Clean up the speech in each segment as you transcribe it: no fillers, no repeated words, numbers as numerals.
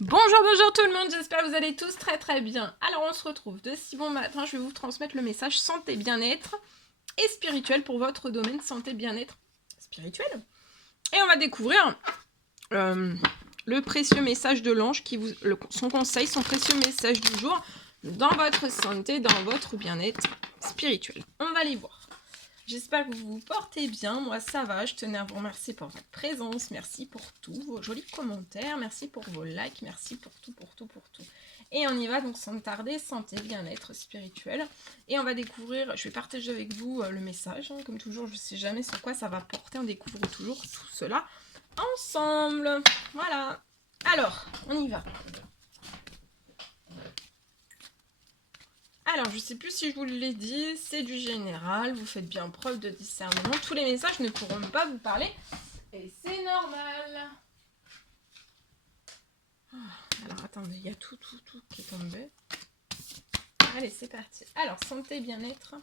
Bonjour tout le monde, j'espère que vous allez tous très bien. Alors on se retrouve de si bon matin, je vais vous transmettre le message santé bien-être et spirituel pour votre domaine santé bien-être spirituel. Et on va découvrir le précieux message de l'ange, son conseil, son précieux message du jour dans votre santé, dans votre bien-être spirituel. On va les voir. J'espère que vous vous portez bien, moi ça va, je tenais à vous remercier pour votre présence, merci pour tout, vos jolis commentaires, merci pour vos likes, merci pour tout. Et on y va donc sans tarder, santé, bien-être spirituel. Et on va découvrir, je vais partager avec vous le message, hein, comme toujours je ne sais jamais sur quoi ça va porter, on découvre toujours tout cela ensemble. Voilà, alors on y va. Alors, je ne sais plus si je vous l'ai dit, c'est du général, vous faites bien preuve de discernement. Tous les messages ne pourront pas vous parler, et c'est normal. Alors, attendez, il y a tout qui est tombé. Allez, c'est parti. Alors, santé, bien-être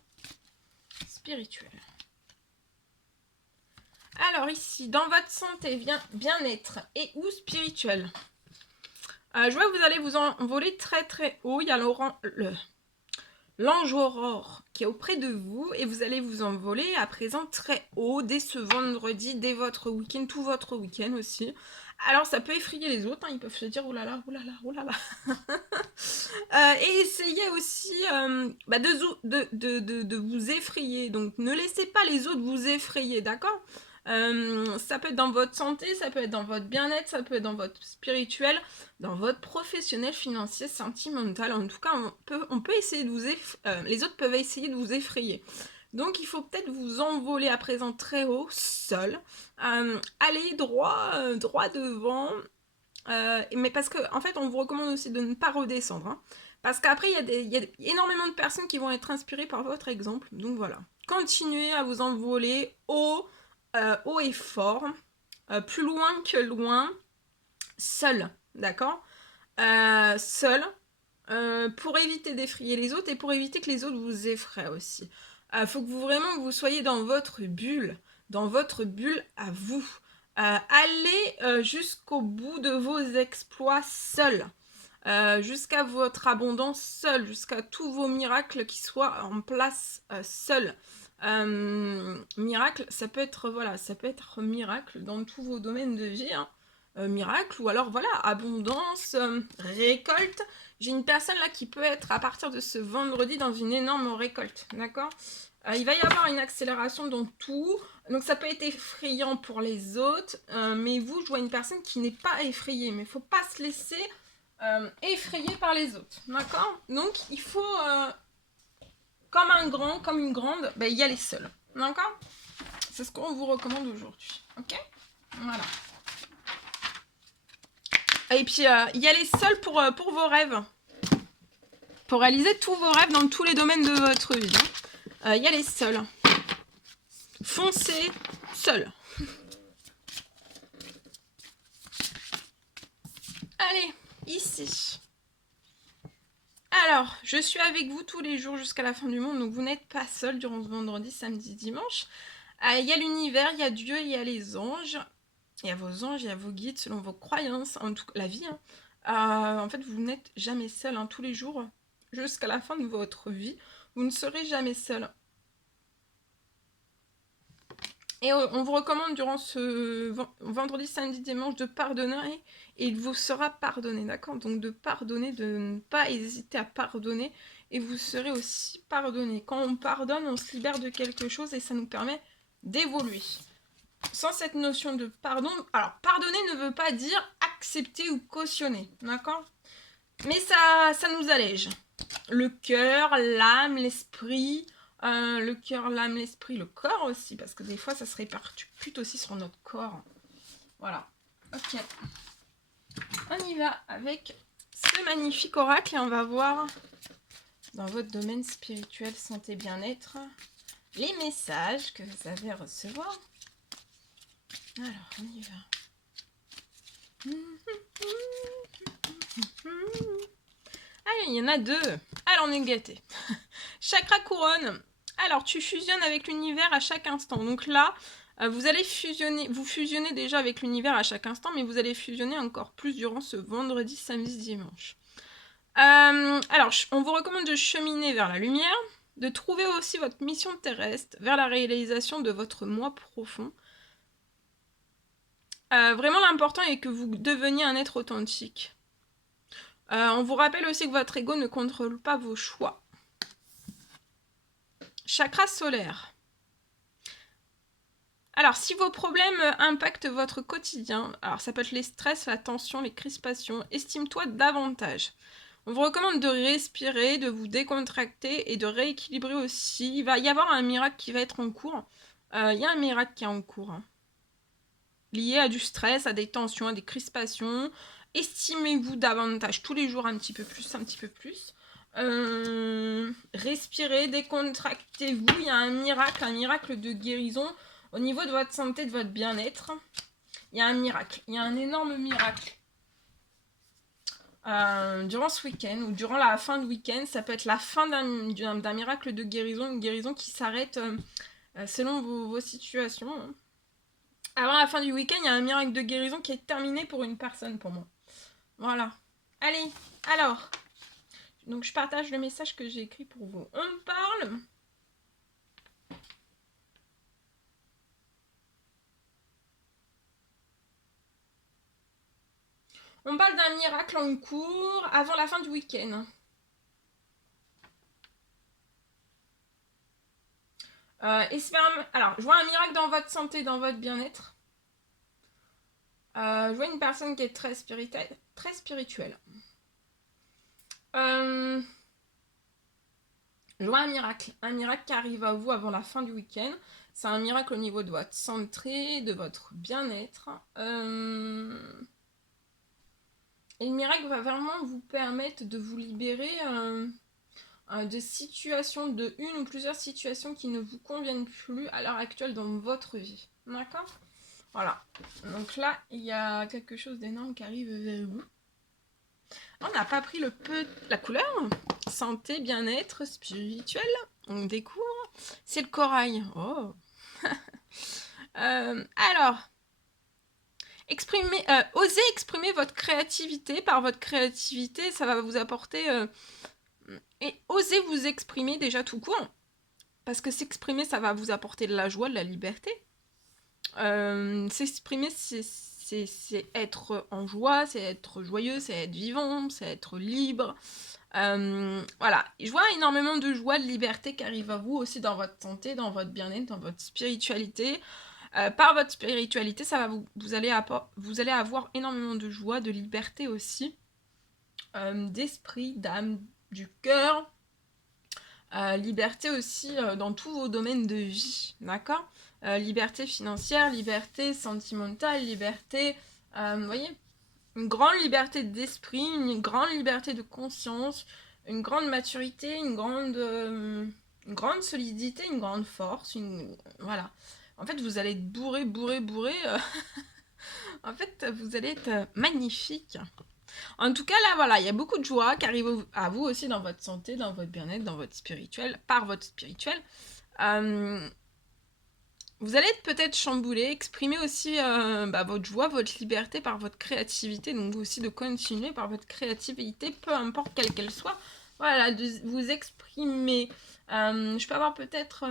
spirituel. Alors, ici, dans votre santé, bien-être et ou spirituel, je vois que vous allez vous envoler très haut. Il y a l'ange Aurore qui est auprès de vous et vous allez vous envoler à présent très haut dès ce vendredi, dès votre week-end, tout votre week-end aussi. Alors ça peut effrayer les autres, hein, ils peuvent se dire oulala. Et essayez aussi de vous effrayer, donc ne laissez pas les autres vous effrayer, d'accord? Ça peut être dans votre santé, ça peut être dans votre bien-être, ça peut être dans votre spirituel, dans votre professionnel, financier, sentimental. En tout cas, on peut essayer de les autres peuvent essayer de vous effrayer. Donc, il faut peut-être vous envoler à présent très haut, seul. Allez droit devant. Mais parce que, en fait, on vous recommande aussi de ne pas redescendre. Hein, parce qu'après, il y a énormément de personnes qui vont être inspirées par votre exemple. Donc voilà. Continuez à vous envoler haut et fort, plus loin que loin, seul, d'accord, seul, pour éviter d'effrayer les autres et pour éviter que les autres vous effraient aussi. Faut que vous soyez dans votre bulle à vous. Allez jusqu'au bout de vos exploits seul. Jusqu'à votre abondance seul, jusqu'à tous vos miracles qui soient en place seul. Miracle, ça peut être miracle dans tous vos domaines de vie, hein. Miracle ou alors voilà, abondance, récolte. J'ai une personne là qui peut être à partir de ce vendredi dans une énorme récolte, d'accord. Il va y avoir une accélération dans tout, donc ça peut être effrayant pour les autres, mais vous, je vois une personne qui n'est pas effrayée, mais il ne faut pas se laisser effrayé par les autres, d'accord. Donc il faut comme un grand, comme une grande, y aller seul, d'accord. C'est ce qu'on vous recommande aujourd'hui, ok. Voilà. Et puis y aller seul pour vos rêves, pour réaliser tous vos rêves dans tous les domaines de votre vie, hein. Y aller seul, foncez seul. Allez, ici. Alors, je suis avec vous tous les jours jusqu'à la fin du monde, donc vous n'êtes pas seul durant ce vendredi, samedi, dimanche. Il y a l'univers, il y a Dieu, il y a les anges. Il y a vos anges, il y a vos guides selon vos croyances, en tout cas la vie. Hein. En fait, vous n'êtes jamais seul, hein, tous les jours, jusqu'à la fin de votre vie. Vous ne serez jamais seul. Et on vous recommande durant ce vendredi, samedi, dimanche de pardonner et il vous sera pardonné, d'accord. Donc de pardonner, de ne pas hésiter à pardonner et vous serez aussi pardonné. Quand on pardonne, on se libère de quelque chose et ça nous permet d'évoluer. Sans cette notion de pardon, alors pardonner ne veut pas dire accepter ou cautionner, d'accord. Mais ça nous allège. Le cœur, l'âme, l'esprit... le cœur, l'âme, l'esprit, le corps aussi, parce que des fois ça se répercute aussi sur notre corps. Voilà. Ok. On y va avec ce magnifique oracle et on va voir dans votre domaine spirituel, santé, bien-être, les messages que vous avez à recevoir. Alors, on y va. Allez, il y en a deux. Alors, on est gâtés. Chakra couronne. Alors, tu fusionnes avec l'univers à chaque instant. Donc là, Vous allez vous fusionnez déjà avec l'univers à chaque instant, mais vous allez fusionner encore plus durant ce vendredi, samedi, dimanche. Alors, on vous recommande de cheminer vers la lumière, de trouver aussi votre mission terrestre, vers la réalisation de votre moi profond. Vraiment, l'important est que vous deveniez un être authentique. On vous rappelle aussi que votre ego ne contrôle pas vos choix. Chakra solaire. Alors, si vos problèmes impactent votre quotidien, alors ça peut être les stress, la tension, les crispations, estime-toi davantage. On vous recommande de respirer, de vous décontracter et de rééquilibrer aussi. Il va y avoir un miracle qui va être en cours. Il y a un miracle qui est en cours. Lié à du stress, à des tensions, à des crispations. Estimez-vous davantage tous les jours un petit peu plus, un petit peu plus. Respirez, décontractez-vous. Il y a un miracle de guérison. Au niveau de votre santé, de votre bien-être, il y a un miracle. Il y a un énorme miracle. Durant ce week-end ou durant la fin de week-end, ça peut être la fin d'un miracle de guérison, une guérison qui s'arrête selon vos situations. Avant la fin du week-end, il y a un miracle de guérison qui est terminé pour une personne, pour moi. Voilà. Allez, alors. Donc, je partage le message que j'ai écrit pour vous. On parle. On parle d'un miracle en cours avant la fin du week-end. Alors, je vois un miracle dans votre santé, dans votre bien-être. Je vois une personne qui est très spirituelle. Je vois un miracle qui arrive à vous avant la fin du week-end. C'est un miracle au niveau de votre santé, de votre bien-être. Et le miracle va vraiment vous permettre de vous libérer de situations, de une ou plusieurs situations qui ne vous conviennent plus à l'heure actuelle dans votre vie. D'accord ? Voilà. Donc là, il y a quelque chose d'énorme qui arrive vers vous. On n'a pas pris la couleur. Santé, bien-être, spirituel. On découvre. C'est le corail. Oh. Alors, osez exprimer votre créativité. Par votre créativité, ça va vous apporter... et osez vous exprimer déjà tout court. Parce que s'exprimer, ça va vous apporter de la joie, de la liberté. S'exprimer, c'est être en joie, c'est être joyeux, c'est être vivant, c'est être libre. Voilà, je vois énormément de joie, de liberté qui arrive à vous aussi dans votre santé, dans votre bien-être, dans votre spiritualité. Par votre spiritualité, vous allez avoir énormément de joie, de liberté aussi, d'esprit, d'âme, du cœur. Liberté aussi dans tous vos domaines de vie, d'accord ? Liberté financière, liberté sentimentale, liberté, vous voyez, une grande liberté d'esprit, une grande liberté de conscience, une grande maturité, une grande solidité, une grande force, voilà. En fait, vous allez être bourré. En fait, vous allez être magnifique. En tout cas, là, voilà, il y a beaucoup de joie qui arrive à vous aussi dans votre santé, dans votre bien-être, dans votre spirituel, par votre spirituel. Vous allez être peut-être chamboulé, exprimer aussi votre joie, votre liberté par votre créativité, donc aussi de continuer par votre créativité, peu importe quelle qu'elle soit. Voilà, de vous exprimer. Je peux avoir peut-être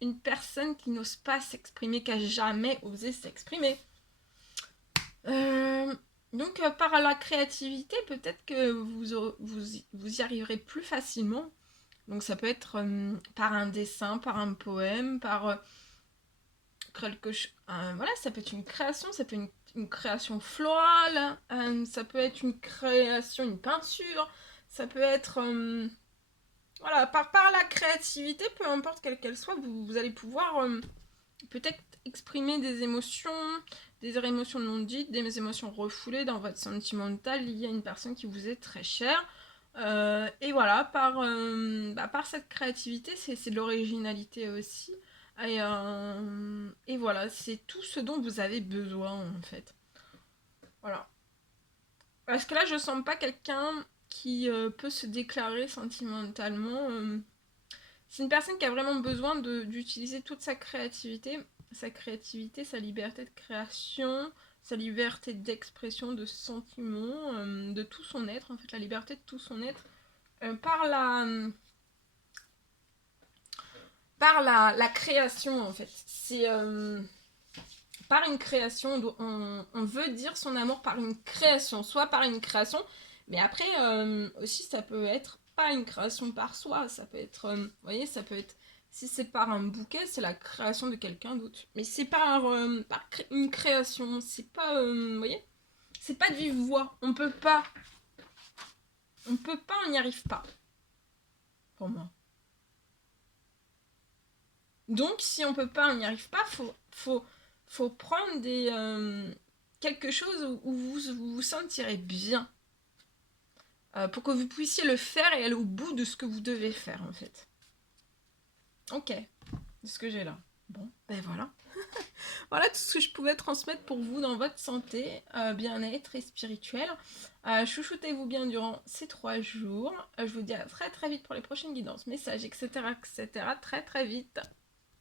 une personne qui n'ose pas s'exprimer, qui n'a jamais osé s'exprimer. Donc par la créativité, peut-être que vous y arriverez plus facilement. Donc ça peut être par un dessin, par un poème, par voilà, ça peut être une création, ça peut être une création florale, ça peut être une création, une peinture, ça peut être voilà, par la créativité, peu importe quelle qu'elle soit, vous allez pouvoir peut-être exprimer des émotions non dites, des émotions refoulées dans votre sentimental liées à une personne qui vous est très chère. Et voilà, par cette créativité, c'est de l'originalité aussi. Et voilà, c'est tout ce dont vous avez besoin en fait. Voilà. Parce que là, je sens pas quelqu'un qui peut se déclarer sentimentalement. C'est une personne qui a vraiment besoin d'utiliser toute sa créativité. sa créativité, sa liberté de création, sa liberté d'expression, de sentiments, de tout son être, en fait, la liberté de tout son être, par la création, en fait. C'est par une création, on veut dire son amour par une création, soit par une création, mais après, aussi, ça peut être pas une création par soi, ça peut être, vous voyez, ça peut être, si c'est par un bouquet, c'est la création de quelqu'un d'autre. Mais c'est par une création, c'est pas, vous voyez, c'est pas de vive voix, on n'y arrive pas, pour moi. Donc, si on peut pas, on n'y arrive pas, faut prendre quelque chose où vous sentirez bien. Pour que vous puissiez le faire et aller au bout de ce que vous devez faire, en fait. Ok, c'est ce que j'ai là. Bon, ben voilà. Voilà tout ce que je pouvais transmettre pour vous dans votre santé, bien-être et spirituel. Chouchoutez-vous bien durant ces 3 jours. Je vous dis à très très vite pour les prochaines guidances, messages, etc. etc. Très très vite.